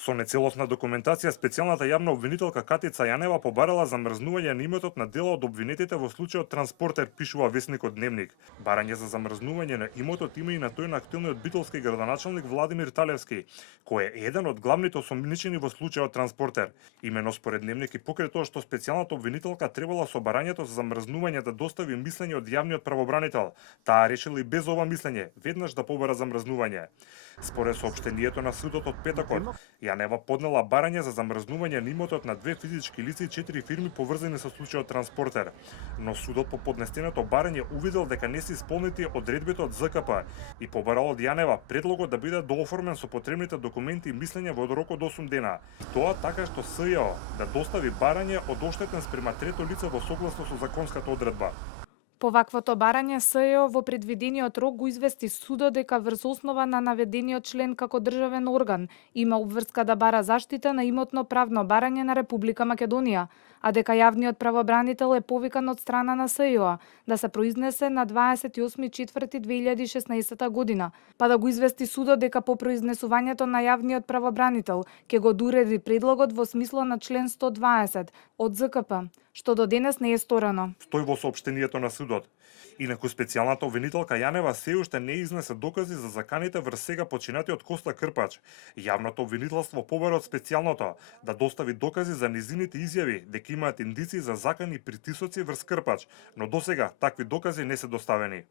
Со нецелосна документација, специјалната јавна обвинителка Катица Јанева побарала замрзнување на имотот на дела од обвинетите во случајот Транспортер, пишува весникот Дневник. Барање за замрзнување на имотот има и на тој на актуелниот битолски градоначалник Владимир Талевски, кој е еден од главните осомничени во случајот Транспортер. Имено според Дневник и покрај тоа што специјалната обвинителка требала со барањето за замрзнување да достави мислење од јавниот правобранител, таа решила и без ова мислење веднаш да побара замрзнување. Според соопштението на судот од петокот, Јанева поднела барање за замрзнување на имотот на 2 физички лица и 4 фирми поврзани со случајот Транспортер, но судот по поднесеното барање увидел дека не се исполнети одредбите од ЗКП и побарал од Јанева предлогот да биде дооформен со потребните документи и мислење во рок од 8 дена. Тоа така што СЈО да достави барање од оштетен спрема трето лице во согласно со законската одредба. По ваквото барање СЈО во предвидениот рок го извести судот дека врз основа на наведениот член како државен орган има обврска да бара заштита на имотно правно барање на Република Македонија, а дека јавниот правобранител е повикан од страна на СЈО да се произнесе на 28.4.2016 година, па да го извести судот дека по произнесувањето на јавниот правобранител ќе го дореди предлогот во смисло на член 120 од ЗКП, што до денес не е сторено. Стои во соопштението на судот. Инаку специјалната обвинителка Јанева се уште не изнесе докази за заканите врз сега починатиот Коста Крпач. Јавното обвинителство побара од специјалното да достави докази за низините изјави дека имаат индици за закани и притисоци врз Крпач, но досега такви докази не се доставени.